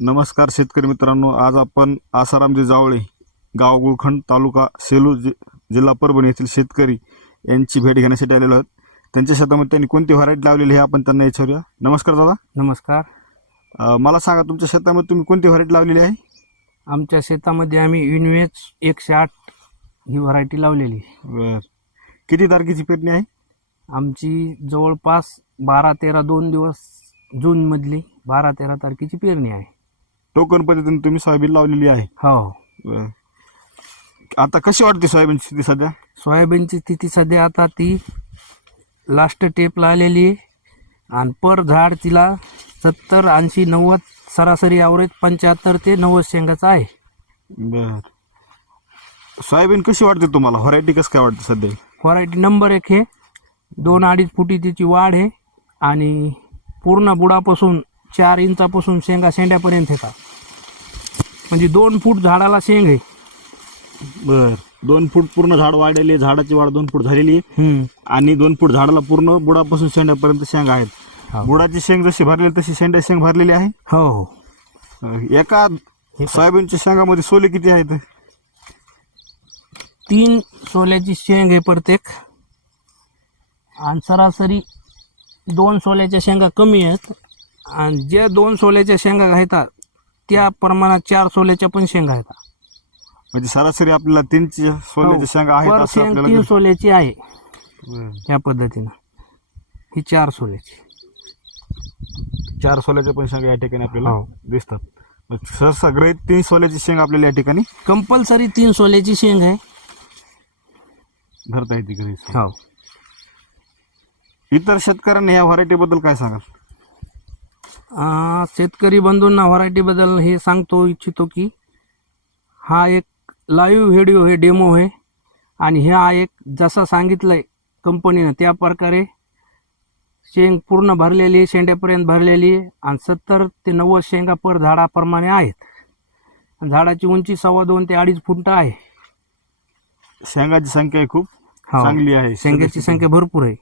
नमस्कार शेतकरी मित्रांनो आज आपण आसारामजी जावळे गाव गुळखंड तालुका सेलू जि जिल्हा परभणी येथील शेतकरी यांची भेट घेण्यासाठी आलेलो आहोत. त्यांच्या शेतामध्ये त्यांनी कोणती व्हरायटी लावलेली आहे आपण त्यांना विचारूया. नमस्कार दादा. नमस्कार. अं, मला सांगा तुमच्या शेतामध्ये तुम्ही कोणती व्हरायटी लावलेली आहे? आमच्या शेतामध्ये आम्ही युनिवेज एकशे आठ ही व्हरायटी लावलेली. आहे. बर. किती तारखेची पेरणी आहे? आमची जवळपास बारा तेरा दोन दिवस जूनमधली बारा तेरा तारखेची पेरणी आहे. टोकन पद्धतीने तुम्ही सोयाबीन लावलेली आहे. हो. बर. आता कशी वाटते सोयाबीन स्थिती सध्या? सोयाबीनची स्थिती सध्या आता ती लास्ट टेपला आलेली आहे. आणि पर झाड तिला सत्तर ऐंशी नव्वद सरासरी ॲव्हरेज पंच्याहत्तर ते नव्वद शेंगाचा आहे. बर. सोयाबीन कशी वाटते तुम्हाला? व्हरायटी कसं काय वाटते सध्या? व्हरायटी नंबर एक हे दोन अडीच फुटी तिची वाढ आहे. आणि पूर्ण बुडापासून चार इंचापासून शेंगा शेंड्यापर्यंत येतात. म्हणजे दोन फूट झाडाला शेंग आहे. बर. दोन फूट पूर्ण झाड वाढलेली झाडाची वाढ दोन फूट झालेली आहे. आणि दोन फूट झाडाला पूर्ण बुडापासून शेंड्यापर्यंत शेंग आहेत. हो. बुडाची शेंग जशी भरलेली तशी शेंड्या शेंग भरलेली आहे. हो हो. अं, एका सोयाबीनच्या शेंगामध्ये सोले किती आहेत? तीन सोल्याची शेंग आहे प्रत्येक. आणि सरासरी दोन सोल्याच्या शेंगा कमी आहेत. आणि ज्या दोन सोल्याच्या शेंगा घेतात त्या प्रमाणात चार सोल्याच्या पण शेंगा आहेत म्हणजे सरासरी आपल्याला तीन सोल्याच्या शेंगा आहेत पर असं शेंग आपल्याला तीन सोल्याची आहे. बरं. या पद्धतीनं. ही चार सोल्याची. चार सोल्याच्या पण शेंगा या ठिकाणी आपल्याला हो. दिसतात. मग सहसा तीन सोल्याची शेंग आपल्याला या ठिकाणी कंपल्सरी तीन सोल्याची शेंग आहे. धरता येते घरी हो. इतर शेतकऱ्यांनी या व्हरायटी बद्दल काय सांगाल? शेतकरी बंधूंना व्हरायटीबद्दल हे सांगतो इच्छितो की हा एक लाईव्ह व्हिडिओ हे डेमो आहे. आणि हा एक जसा सांगितलंय कंपनीनं त्या प्रकारे शेंग पूर्ण भरलेली शेंड्यापर्यंत भरलेली आणि सत्तर ते नव्वद शेंगा पर झाडाप्रमाणे आहेत. झाडाची उंची सव्वा दोन ते अडीच फूट आहे. शेंगाची संख्या खूप हो. चांगली आहे. शेंगाची संख्या भरपूर आहे.